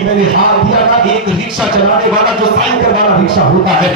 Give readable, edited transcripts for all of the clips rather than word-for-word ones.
कि मैंने हाथ दिया ना, एक रिक्शा चलाने वाला जो साइकिल वाला रिक्शा होता है,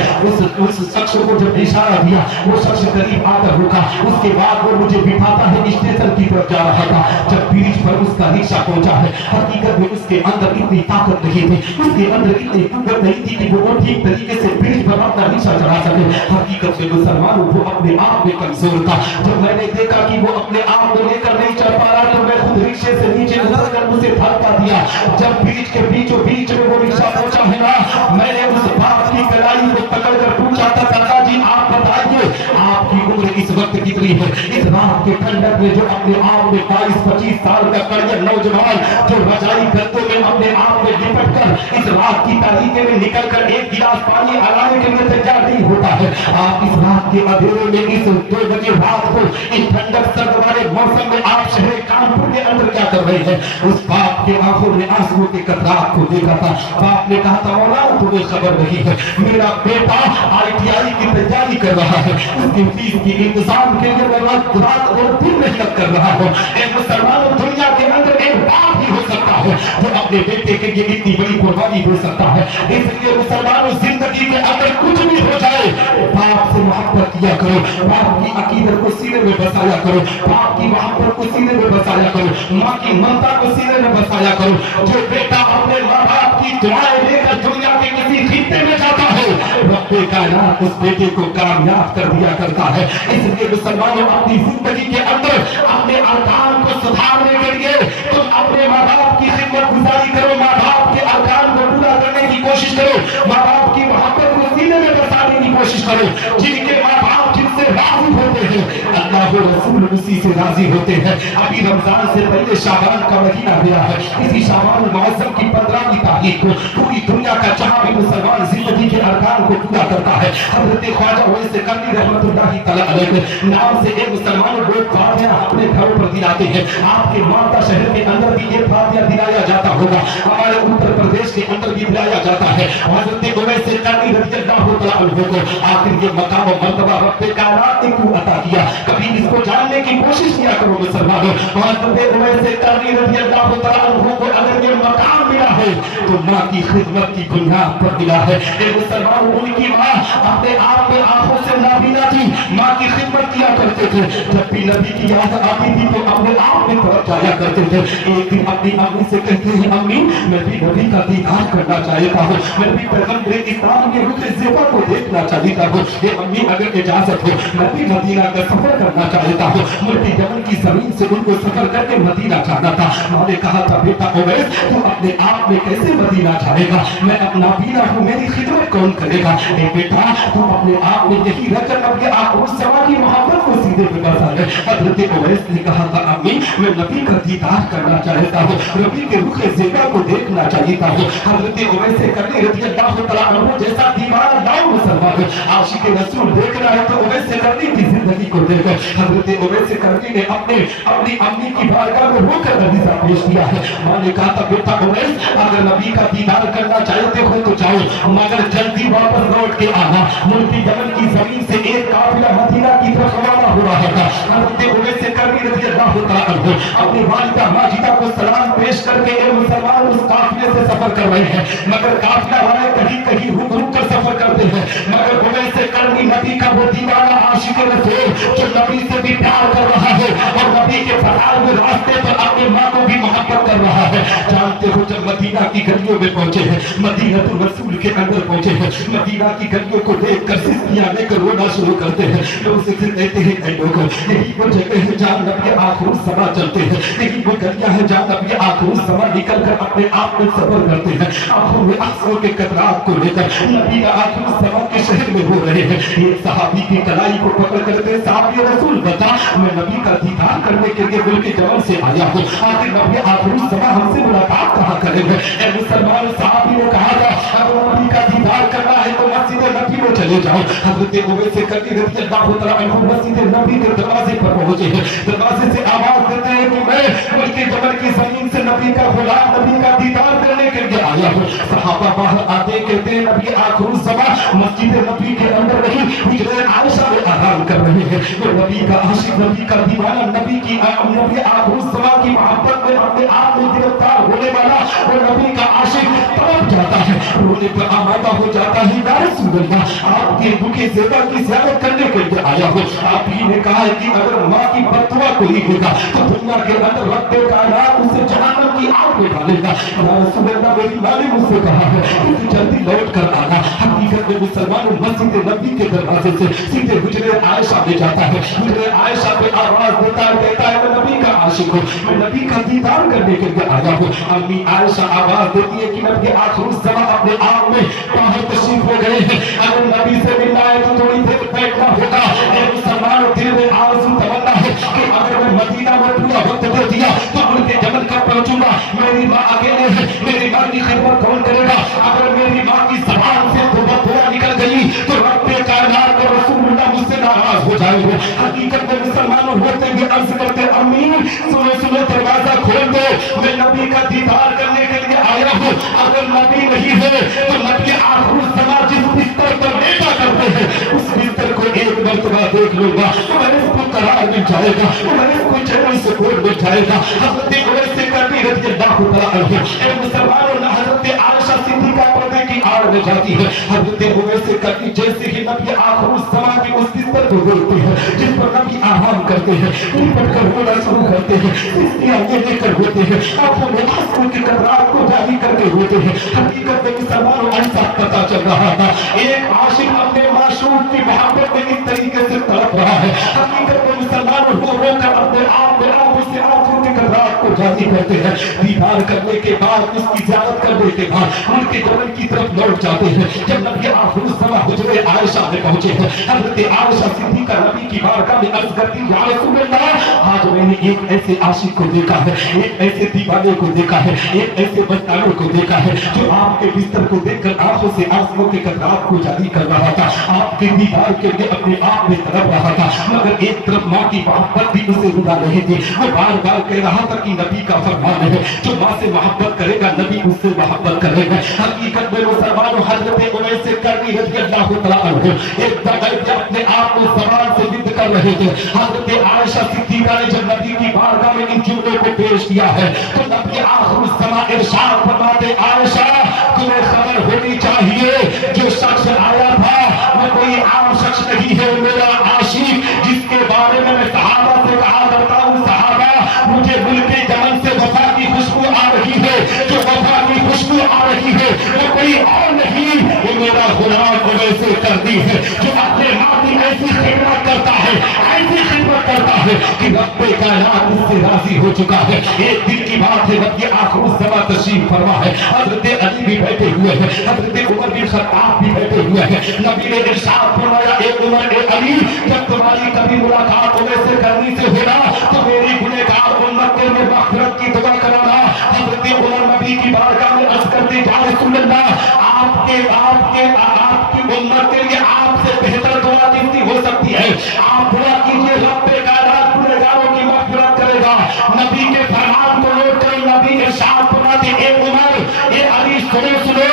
उस शख्स को जब इशारा दिया, वो शख्स करीब आकर रुका। उसके बाद वो मुझे बिठाता है, स्टेशन की तरफ जा रहा था। जब ब्रिज पर उसका रिक्शा पहुंचा है, हकीकत में उसके अंदर इतनी ताकत नहीं थी, उसके अंदर इतनी ताकत नहीं थी कि वो ठीक तरीके से ब्रिज पर अपना रिक्शा चला सके। हकीकत में मुसलमानों वो अपने आप में कमजोर था। जब मैंने देखा कि वो अपने आप में लेकर नहीं चल पा रहा, तो मैं खुद रिक्शे से नीचे उतर कर उसे धक्का दिया। जब ब्रिज के बीचों बीच में वो रिक्शा पहुंचा है ना, मैंने उस बाप की कलाई को पकड़कर पूछा था, काका जी आप बताइए आपकी उम्र इस वक्त कितनी है? इस रात के ठंडक में जो अपने आप में 22-25 साल का करियर नौजवान जो रजाई गद्दों में अपने आप में लिपट कर इस रात की तारीख में निकल कर एक गिलास पानी हलाने के लिए तैयार नहीं होता है, आप इस रात के अंधेरे में इस 2 बजे रात को इस ठंडक सर्द वाले मौसम में आप शहर कानपुर के अंदर क्या कर रहे हैं? उस बाप के आंखों में आंसुओं के कतरात को देखा था। बाप ने कहा था, मौला तुम्हें खबर नहीं है, मेरा बेटा ITI की तैयारी कर रहा है, उसकी फीस की इंतजाम के लिए मैं रात और दिन मेहनत कर रहा हूँ। एक मुसलमानों दुनिया के अंदर एक बाप ही हो सकता है जो अपने बेटे के लिए इतनी बड़ी कुर्बानी हो सकता है। इसलिए मुसलमानों जिंदगी के अंदर कुछ भी हो जाए, बाप से मोहब्बत किया करो, बाप की अकीदत को सीने में बसाया करो, बाप की मोहब्बत को सीने में बसाया करो, माँ की ममता को सीने में बसाया करो। जो बेटा अपने माँ बाप की दुआएं लेकर दुनिया के किसी खित्ते में जाता है, रब्बे कायनात उस बेटे को कामयाब कर दिया करता है। इसलिए मुसलमानों अपनी जिंदगी के अंदर अपने अरकान को सुधारने के लिए तुम अपने माँ बाप की खिदमत गुजारी करो, माँ बाप के अरकान को पूरा करने की कोशिश करो, माँ बाप की मोहब्बत को सीने में बसाने की कोशिश करो। जिनके माँ बाप जिनसे राजी होते हैं, अल्लाह के रसूल उसी से राजी होते हैं। अभी रमजान से पहले शाबान का महीना गया है। इसी शाबान मुअज़्ज़म की 15वीं तारीख को पूरी दुनिया का जहां भी मुसलमान जिंदगी के अरकान को पूरा करता है, हजरत ख्वाजा वैसे करनी रहमतुल्लाहि तआला अलैहि नाम से एक मुसलमान लोग फातिहा अपने घरों पर दिलाते हैं। आपके मालदा शहर के अंदर भी ये फातिहा दिलाया जाता होगा, हमारे उत्तर प्रदेश के अंदर भी दिलाया जाता है। हजरत वैसे करनी रज़ियल्लाहु तआला अन्हु को आखिर ये मकाम और मर्तबा रब्बे कायनात ने क्यों अता किया? कभी इसको जानने की कोशिश किया करो मुसलमानों। हजरत वैसे करनी रज़ियल्लाहु तआला अन्हु को अगर ये मकाम मिला है तो माँ की खिदमत की बुनियाद पर मिला है। एक मुसलमान उनकी माँ अपने आप में आंखों से नाबीना थी, माँ की खिदमत किया करते थे। जब भी नबी की याद आती थी तो अपने आप में तरफ जाया करते थे। एक दिन अपनी अम्मी से कहते हैं, अम्मी मैं भी नबी का दीदार करना चाहता हूँ, मैं भी पैगंबर इस्लाम के रुख ज़ेबा को देखना चाहता हूँ। ये अम्मी अगर इजाजत हो मैं भी मदीना का सफर करना चाहता हूँ। मुल्क यमन की जमीन से उनको सफर करके मदीना जाना था। मैंने कहा था, बेटा उवैस तू अपने आप में कैसे मदीना जाएगा? मैं अपना बीना हूँ, मेरी खिदमत कौन करेगा? ए बेटा तू अपने आप में यही रखकर अपने आप उस सवा की मोहब्बत को सीधे पे बसा है। हजरत उवैस ने कहा था, अम्मी मैं नबी का दीदार करना चाहता हूँ, नबी के रुख ज़ेबा को देखना चाहता हूँ। हजरत उवैस करनी रज़ियल्लाहु तआला अन्हु जैसा दीवाना लाओ मुसलमान आशिक रसूल देखना है तो उवैस करनी की जिंदगी को देखो। हजरत उवैस करनी ने अपनी अम्मी की बारगाह में रोकर नबी से पेश किया है। माँ ने कहा था, बेटा उवैस अगर नबी का दीदार करना चाहते हो तो जाओ, मगर जल्दी वापस लौट के आना। मुल्क यमन की जमीन से एक काफिला मदीना की तरफ रवाना हो रहा था। हजरत उवैस करनी रज़ियल्लाहु तआला अन्हु अपनी वालिदा माजिदा को सलाम पेश करके एक मुसलमान उस काफिले से सफर कर रहे हैं, मगर काफिला वाले कहीं कहीं रुक रुक कर सफर करते हैं। मगर उवैस करनी नबी का वो दीवाना आशिक रसूल जो नबी से भी प्यार कर रहा है और नबी के बताए हुए रास्ते पर अपनी माँ को भी मोहब्बत कर रहा है। जानते हो जब मदीना की गलियों में पहुंचे हैं, मदीनतुल रसूल के अंदर पहुंचे हैं, मदीना की गलियों को देखकर सिस्कियां लेकर रोना शुरू करते हैं। लोग उसे कहते हैं, ऐ लोगों यही वो जगह है जहाँ नबी आखिर समा चलते हैं, यही वो गलियां हैं जहाँ नबी आखिर समा निकल कर अपने आप में सफर करते हैं। आंखों में आंसुओं के कतरात को लेकर नबी आखिर समा के शहर में हो रहे हैं। एक सहाबी की कलाई को पकड़ करते, साहबी रसूल बता मैं नबी का दीदार करने के लिए मुल्क यमन से आया हूँ, आखिर नबी आखिर समा हमसे मुलाकात कहाँ करेंगे? ए मुसलमान साहबी ने कहा था, अगर नबी का दीदार करना है तो मस्जिद नबी में चले जाओ। हजरत उवैस करनी रज़ियल्लाहु तआला अन्हु मस्जिद नबी के दरवाजे पर पहुंचे हैं। दरवाजे से आवाज देते हैं कि मैं मुल्क यमन की जमीन से नबी का गुलाम नबी का दीदार करने के लिए आया हूँ। सहाबा बाहर आते कहते हैं, नबी आखिर समा मस्जिद नबी के अंदर नहीं, हुजरे आयशा में आराम कर रहे हैं। वो नबी का आशिक, नबी का दीवाना, नबी आखिरुज़्ज़मा की मोहब्बत में अपने आप में गिरफ्तार होने वाला वो नबी का आशिक तड़प जाता है, रोने पर आमादा हो जाता है। या रसूल अल्लाह, आपके दुखे ज़ेबा की ज़ियारत करने के लिए आया हो। आप ही ने कहा है कि अगर माँ की बददुआ कोई देगा तो दुनिया के अंदर रब्बे कायनात उसे जहन्नम की आग में डालेगा। या रसूल अल्लाह, मेरी माँ ने मुझसे कहा है कि जल्दी लौट कर आना। हकीकत में मुसलमान मस्जिद नबी के दरवाजे से सीधे हुजरे आयशा में जाता है। हुजरे आयशा पे आवाज देता है, कहता है मैं नबी का आशिक हूँ, मैं नबी का दीदार करने के लिए आया हूँ। अम्मी आयशा आवाज देती है कि नबी आखिरुज़्ज़मा अपने आप में बाहर तशरीफ हो गए हैं, अगर नबी से मिलना है तो थोड़ी देर बैठना होगा। मुसलमान दिल में आरज़ू तमन्ना है कि अगर मैं मदीना में पूरा वक्त दे दिया तो उनके जबल का पहुंचूंगा। मेरी माँ अकेले है, मेरी माँ की खिदमत कौन करेगा? अगर मेरी माँ की ज़बान से तौबा निकल गई तो रब्बे कायनात और रसूलुल्लाह मुझसे नाराज हो जाएंगे। हकीकत में मुसलमान होते हुए अर्ज करते, अम्मी सुनो सुनो, दरवाजा खोल दो, मैं नबी का दीदार करने के लिए आया हूँ। अगर नबी नहीं है तो नबी आखिरुज़्ज़मा जिस बिस्तर पर लेटा करते हैं उस बिस्तर को एक मर्तबा देख लूंगा, मैं इसको करार मिल जाएगा, मैं इसको चैन से कोट मिल जाएगा। हज़रत उवैस करनी रज़ियल्लाहु तआला अन्हु मुसलमानों ने हज़रत आयशा सिद्दीक़ा पर्दे की आड़ में जाती है। हज़रत उवैस करनी जैसे ही नबी आखिरुज़्ज़मा की उस बिस्तर को देखती है जिस पर नबी आराम करते हैं, लिपट कर रोना शुरू करते हैं, सिस्तियाँ लेकर होते हैं, आंखों में आंसू की कतरात को जारी करके होते हैं। हकीकत में मुसलमानों ऐसा पता चल रहा था, एक आशिक अपने माशूक की मोहब्बत में इस तरीके से तड़प रहा है। हकीकत में मुसलमानों रो रो कर अपने आप में आंखों से आंसू की कतरात को जारी करते हैं। दीदार करने के बाद, उसकी ज़ियारत करने के बाद उनके जबल की तरफ लौट जाते हैं। जब नबी आखिरुज़्ज़मा हुजरे आयशा में पहुंचे हैं, हज़रत आयशा सिद्दीक़ा नबी की बारगाह में अर्ज़ करती, या रसूल अल्लाह, आज मैंने एक ऐसे आशिक को देखा है, एक ऐसे दीवाने को देखा है, एक ऐसे मस्तानों को देखा है जो आपके बिस्तर को देखकर आंखों से आंसुओं के कतरात को जारी कर रहा था, आपके दीदार के लिए अपने आप में तड़प रहा था, मगर एक तरफ माँ की मोहब्बत भी उसे रुला नहीं थी। वो बार बार कह रहा था कि नबी का फरमान है, जो माँ से मोहब्बत करेगा नबी उससे मोहब्बत करेगा। हकीकत में मुसलमानों हज़रत उवैस करनी रज़ियल्लाहु तआला अन्हु एक जगह अपने आप को ज़बान से जिद कर रहे थे। हज़रत आयशा सिद्दीक़ा ने जब नबी की बारगाह में इन जुमलों को पेश किया है तो नबी आखिरुज़्ज़मा इरशाद फरमाते, आयशा तुम्हें खबर होनी चाहिए जो शख्स आया था वो कोई आम शख्स नहीं है, मेरा आशिक जिसके बारे में मैं सहाबा से कहा करता हूँ, सहाबा मुझे मुल्के यमन से वफा की खुशबू आ रही है, जो वफा की खुशबू आ रही है वो कोई और नहीं, वो मेरा गुलाम उवैस करनी है, जो अपने माँ की ऐसी खिदमत करता है, ऐसी खिदमत करता है कि रब्बे कायनात उससे राजी हो चुका है। एक दिन की बात है, नबी आखिरुज़्ज़मा तशरीफ फरमा है, हज़रत अली भी बैठे हुए हैं, हज़रत उमर बिन खत्ताब भी बैठे हुए हैं। नबी ने इरशाद फरमाया, ए उमर, ए अली, जब तुम्हारी कभी मुलाकात उवैस करनी से होना तो मेरी गुनहगार उम्मत के लिए मग़फ़िरत की दुआ कराना। हज़रत उमर नबी की बारगाह में अर्ज़ करते, या रसूल अल्लाह, आपकी उम्मत के लिए आपसे बेहतर दुआ कितनी हो सकती है? आप दुआ कीजिए, रब्बे कायनात गुनहगारों की मग़फ़िरत करेगा। नबी के फरमान को नोट कर नबी इरशाद फरमाते, ए उमर, ए अली, सुनो सुनो,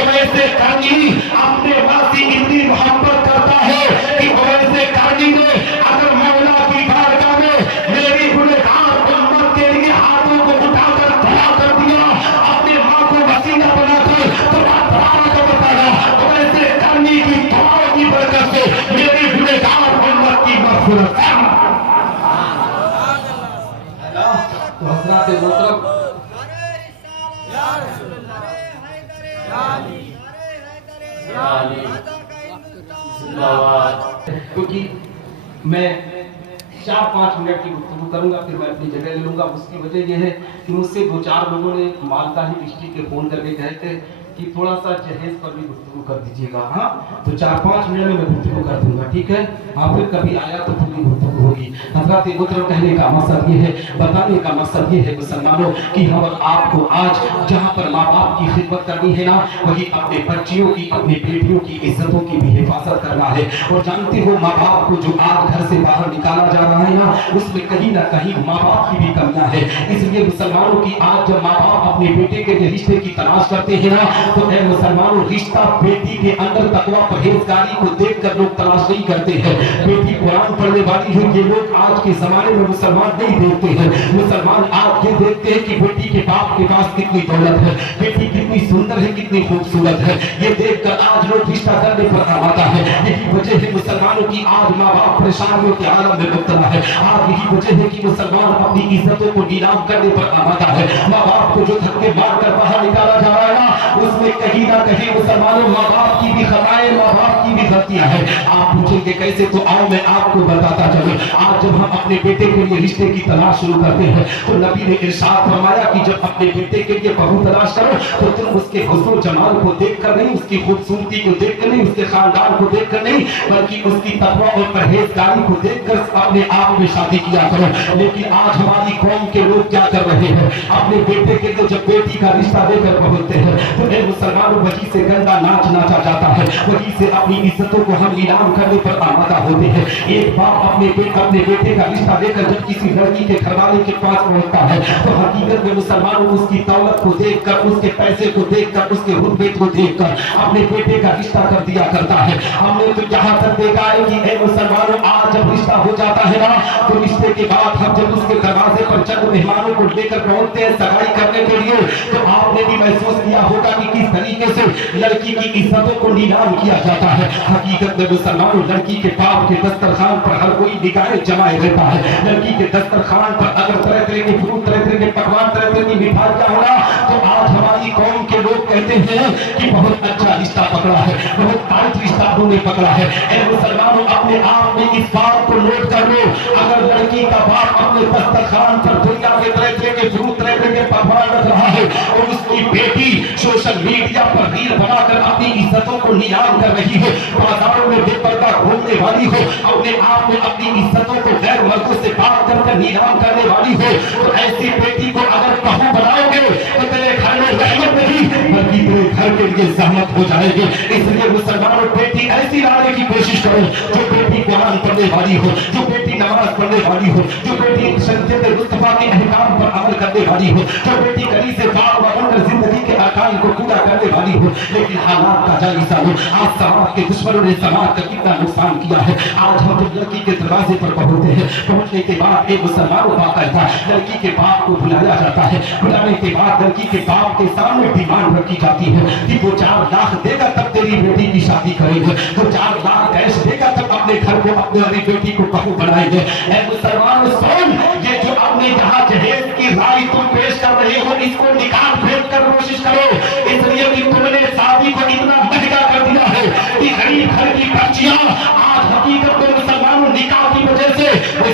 उवैस करनी अपने माँ से इतनी मोहब्बत करता है कि उवैस करनी ने अगर मौला की बारगाह में मेरी गुनहगार उम्मत के लिए हाथों को उठाकर खड़ा कर दिया, अपने माँ को वसीला बनाकर तो उवैस करनी की दुआओं की बरकत से मेरी गुनहगार उम्मत की मग़फ़िरत। तो हज़रात मोहतरम, क्योंकि मैं 4-5 मिनट की गुफ्तगू करूंगा फिर मैं अपनी जगह ले लूंगा। उसकी वजह यह है कि मुझसे 2-4 लोगों ने मालदा ही डिस्ट्रिक्ट के फ़ोन करके कहे थे कि थोड़ा सा जहेज पर भी गुफ्तगू कर दीजिएगा। हाँ, तो 4-5 मिनट में मैं गुफ्तगू कर दूंगा, ठीक है? हाँ, फिर कभी आया तो पूरी गुफ्तगू होगी। हज़रात मोहतरम, कहने का मकसद ये है, बताने का मकसद ये है मुसलमानों कि हम आपको आज जहाँ पर माँ बाप की खिदमत करनी है ना, वही अपने बच्चियों की, अपनी बेटियों की इज्जतों की भी हिफाजत करना है। और जानते हो, माँ बाप को जो आज घर से बाहर निकाला जा रहा है ना, उसमें कहीं ना कहीं माँ बाप की भी कमियां है। इसलिए मुसलमानों की आज जब माँ बाप अपने बेटे के रिश्ते की तलाश करते हैं ना, तो ऐ मुसलमानों, रिश्ता बेटी के अंदर तकवा परहेजगारी को देखकर लोग तलाश नहीं करते हैं। बेटी कुरान पढ़ने वाली है, ये लोग आज के जमाने में मुसलमान नहीं देखते हैं। मुसलमान आज ये देखते हैं कि बेटी के बाप के पास कितनी दौलत है, बेटी कितनी सुंदर है, कितनी खूबसूरत है। ये देखकर आज लोग रिश्ता करने पर आता है। यही वजह है मुसलमानों की आज माँ बाप परेशानियों के आलम में मुब्तला है। आज यही वजह है कि मुसलमान अपनी इज्जतों को नीलाम करने पर आता है। माँ बाप को जो धक्के मार कर बाहर निकाला जा रहा है ना, उसमें कहीं ना कहीं मुसलमानों माँ बाप की भी खताएं, माँ बाप की भी गलतियां हैं। आप पूछेंगे कैसे, तो आओ मैं आपको बताता चलूं। आज जब हम अपने बेटे के लिए रिश्ते की तलाश शुरू करते हैं तो नबी ने इरशाद फरमाया कि जब अपने बेटे के लिए बहू तलाश करो तो तुम उसके हुस्न जमाल को देखकर नहीं, उसकी खूबसूरती को देखकर नहीं, उसके खानदान को देखकर नहीं, बल्कि उसकी तकवा और परहेजगारी को देखकर अपने आप में शादी किया करो। लेकिन आज हमारी कौम के लोग क्या कर रहे हैं, अपने बेटे के लिए जब बेटी का रिश्ता लेकर पहुंचते हैं तो ए मुसलमानों, वही से गंदा नाच नाचा जाता है, वही से अपनी इज्जतों को हम नीलाम करने पर आमादा होते हैं। एक बाप अपने बेटे का रिश्ता लेकर जब किसी लड़की के घरवाले के पास पहुंचता है तो हकीकत में मुसलमानों उसकी दौलत को देखकर, उसके पैसे को देखकर, उसके रुतबे को देखकर अपने बेटे का रिश्ता कर दिया करता है। हमने तो यहाँ तक देखा है कि ए मुसलमानों, आज जब रिश्ता हो जाता है ना तो रिश्ते के बाद हम जब उसके दरवाजे पर चंद मेहमानों को लेकर पहुंचते हैं सगाई करने के लिए, तो आपने भी महसूस किया होगा कि किस तरीके से लड़की की इज्जतों को नीलाम किया जाता है। हकीकत में मुसलमानों, लड़की के बाप के दस्तरखान पर हर कोई निगाहें जमाए रहता है। लड़की के दस्तरखान पर अगर तरह तरह के फ्रूट, तरह तरह के पकवान, तरह तरह की मिठाइयां होना, तो आज हमारी कौम के लोग कहते हैं कि बहुत अच्छा रिश्ता पकड़ा है, बहुत टाइट रिश्ता उन्होंने पकड़ा है। ऐ मुसलमानों, अपने आप में इस बात को नोट कर लो, अगर लड़की का बाप अपने दस्तरखान पर दुनिया के तरह तरह के फ्रूट, तरह तरह के पकवान रख रहा है और उसकी बेटी सोशल मीडिया पर रील बनाकर अपनी इज्जतों को नीलाम कर रही है, बाजारों में बेपर्दा घूमने वाली हो, अपने आप में अपनी इज्जतों को गैर मर्दों से बात कर नीलाम करने वाली हो, तो ऐसी बेटी को अगर बहू बनाओगे तो तेरे घर में रहमत नहीं बल्कि तेरे घर के लिए जहमत हो जाएगी। इसलिए मुसलमानों, बेटी ऐसी लाने की कोशिश करो जो बेटी कुरान पढ़ने वाली हो, जो बेटी नमाज पढ़ने वाली हो, जो बेटी शरीयत मुस्तफा के अहकाम पर अमल करने वाली हो, जो बेटी गली से बात बनकर जिंदगी के अरकान को पूरा करने वाली हो। लेकिन हालात का जायजा लो, आज समाज के दुश्मनों ने समाज का कितना नुकसान किया है। आज हम जब लड़की के दरवाजे पर पहुंचते हैं, पहुंचने के बाद एक मुसलमानों बाकायदा लड़की के बाप को बुलाया जाता है। बुलाने के बाद लड़की के बाप के सामने डिमांड रखी जाती है कि वो 4 लाख देगा तब तेरी बेटी की शादी करेंगे, तो 4 लाख कैश देगा तब अपने घर को, अपनी बेटी को बहू बनाएंगे। ऐ मुसलमानों सुन, ये जो आपने यहाँ जहेज की राय तुम पेश कर रहे हो, इसको निकाल फेंक कर कोशिश करो, इसलिए कि तुमने शादी को इतना महंगा कर दिया है कि गरीब घर की बच्चियां आज हकीकत में मुसलमानों निकाह की वजह से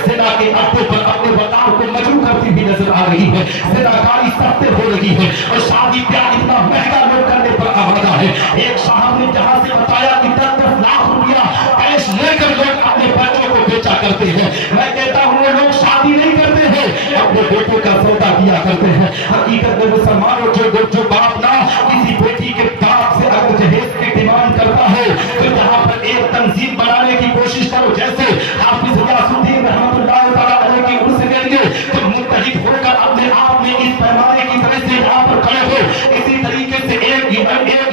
जिना के अड्डे पर अपने बताओ को मजबूर करती भी नजर आ रही है, जिनाकारी सस्ते हो रही है और शादी ब्याह इतना महंगा लोग करने पर आमादा है। एक साहब ने जहां से बताया कि 10-10 लाख रुपया कैश लेकर लोग अपने बच्चों को बेचा करते हैं। मैं कहता हूं वो लोग शादी नहीं करते हैं, अपने बेटे का सौदा किया करते हैं। हकीकत में मुसलमानों, जो बाप ना किसी बेटी के बाप से अगर जहेज की डिमांड करता है तो यहाँ पर एक तंजीम बनाने की कोशिश करो, जैसे हाफिज गयासुद्दीन रहमतुल्लाह तआला अलैह की उर्स के लिए तो मुत्तहिद होकर अपने आप में इस पैमाने की तरह से यहाँ पर खड़े हो, इसी तरीके से एक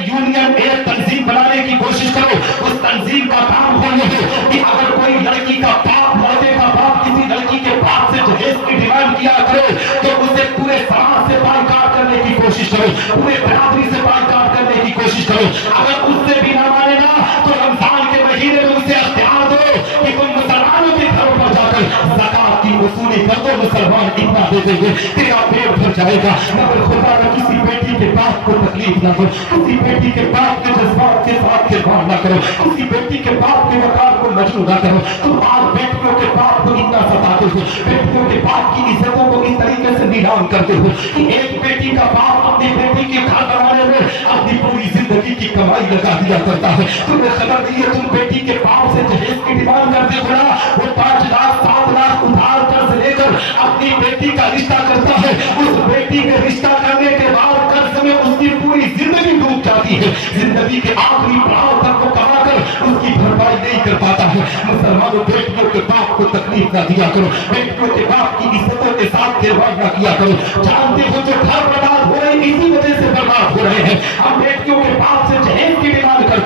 यूनियन, एक तंजीम बनाने की कोशिश करो। उस तंजीम का काम हो ये है कि अगर कोई लड़की का बाप, लड़के का बाप किसी लड़की के बाप से जहेज की डिमांड किया करे तो उसे पूरे समाज से बाइकाट करने की कोशिश करो, पूरे बरादरी से बाइकाट करने की कोशिश करो। अगर उससे भी ना माने ना तो रमजान के महीने में उसे अख्तियार दो कि तुम मुसलमानों के घरों पर जाकर ज़कात की वसूली कर दो, मुसलमान इतना दे देंगे तेरा पेट भर जाएगा। मगर खुदा न किसी बेटी के बाप को तकलीफ ना दो, किसी बेटी के बाप के जज्बात के साथ खिलवाड़ ना करो, किसी बेटी के बाप के वकार को मजबूर ना करो। तुम आज बेटियों के बाप को इतना सताते हो, बेटियों के बाप की इज्जतों को इस तरीके से नीलाम करते हो कि एक बेटी का बाप अपनी बेटी के घर बनाने में अपनी पूरी जिंदगी की कमाई लगा दिया करता है। तुम्हें खबर नहीं है, तुम बेटी के बाप से जहेज की डिमांड करते हो ना, वो 5 लाख 7 लाख उधार कर्ज लेकर अपनी बेटी का रिश्ता करता है। उस बेटी के रिश्ता करने के बाद कर्ज में उसकी पूरी जिंदगी डूब जाती है, जिंदगी के आखिरी पड़ाव तक वो कमाकर उसकी भरपाई नहीं कर पाता है। मुसलमानों, बेटियों के बाप को तकलीफ ना दिया करो, बेटियों के बाप की इज्जतों के साथ खिलवाड़ ना किया करो। जानते हो जो घर बर्बाद हो रहे हैं इसी वजह से बर्बाद हो रहे हैं। हम बेटियों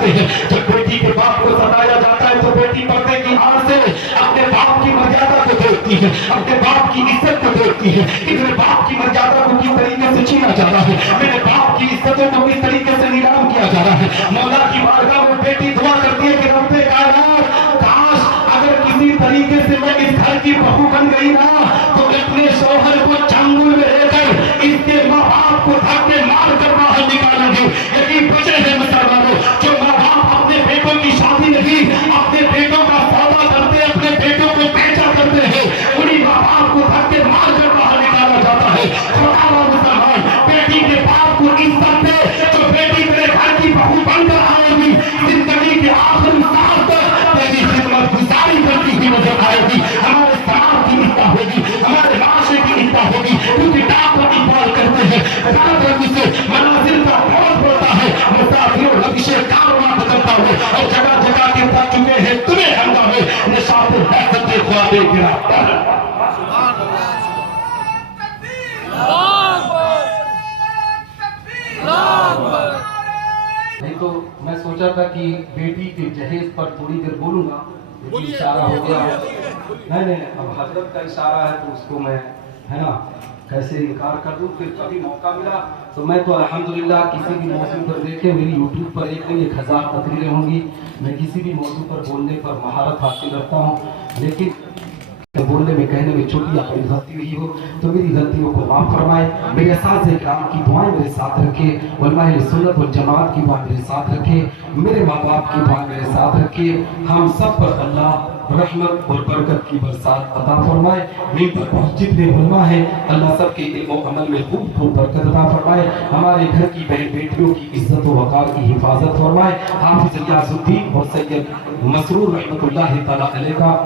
जाते हैं। जब बेटी के बाप को सताया जाता है तो बेटी पर्दे की आड़ से अपने बाप की मर्यादा को देखती है, अपने बाप की इज्जत को देखती है कि मेरे बाप की मर्यादा को किस तरीके से छीना जा रहा है, मेरे बाप की इज्जतों को किस तरीके से नीलाम किया जा रहा है। मौला की बारगाह में बेटी दुआ करती है कि रब्बे कायनात, काश अगर किसी तरीके से मैं इस घर की बहू बन गई ना तो अपने शौहर को चंगुल में लेकर इसके माँ बाप को धक्के मार कर बाहर निकालूंगी। यही वजह है मुसलमानों, जो माँ बाप अपने बेटों की शादी नहीं, अपने बेटों का सौदा करते, अपने बेटों को बेचा करते हैं, उन्हीं माँ बाप को धक्के मार कर बाहर निकाला जाता है। खुदा मुसलमान, बेटी के बाप को इज्जत दे, जो बेटी मेरे घर की बहू बनकर आएगी, जिंदगी के आखिरी सांस तक तेरी खिदमत गुजारी करती हुई नजर आएगी। हमारे समाज की इज्जत होगी, हमारे माशरे की इज्जत होगी, क्योंकि डॉक्टर इकबाल करते हैं से मनाजिल का बहुत बढ़ता है, मुसाफिरों लबिशे कारवां बदलता है और जगह जगह के पड़ चुके हैं तुम्हें हंगामे निशाते हैसते ख्वाबे गिरफ्तार। नहीं तो मैं सोचा था कि बेटी के जहेज पर थोड़ी देर बोलूंगा, लेकिन इशारा हो गया। नहीं, अब हजरत का इशारा है तो उसको मैं, है ना, कैसे इनकार कर दूं। फिर कभी मौका मिला तो मैं तो अल्हम्दुलिल्लाह किसी भी मौजू पर देखे, मेरी यूट्यूब पर एक नहीं 1000 तकरीरें होंगी, मैं किसी भी मौजू पर बोलने पर महारत हासिल रखता हूँ, लेकिन बोलने में कहने में छोटी या बड़ी गलती हुई हो तो मेरी गलतियों को माफ फरमाए। मेरे असातिज़े किराम की दुआएं मेरे साथ रखे, उलमाए सुन्नत वल जमात की दुआएं मेरे साथ रखे, मेरे माँ बाप की दुआएं मेरे साथ रखे। हम सब पर अल्लाह रहमत और बरकत की बरसात अता फरमाए। मेरे पर जितने उलमा हैं अल्लाह सब के इल्म और अमल में खूब खूब बरकत अता फरमाए। हमारे घर की बहन बेटियों की इज्जत व वक़ार की हिफाजत फरमाए। हाफिज़ इलियासुद्दीन और सैयद मसरूर रहमतुल्लाह तआला अलैह का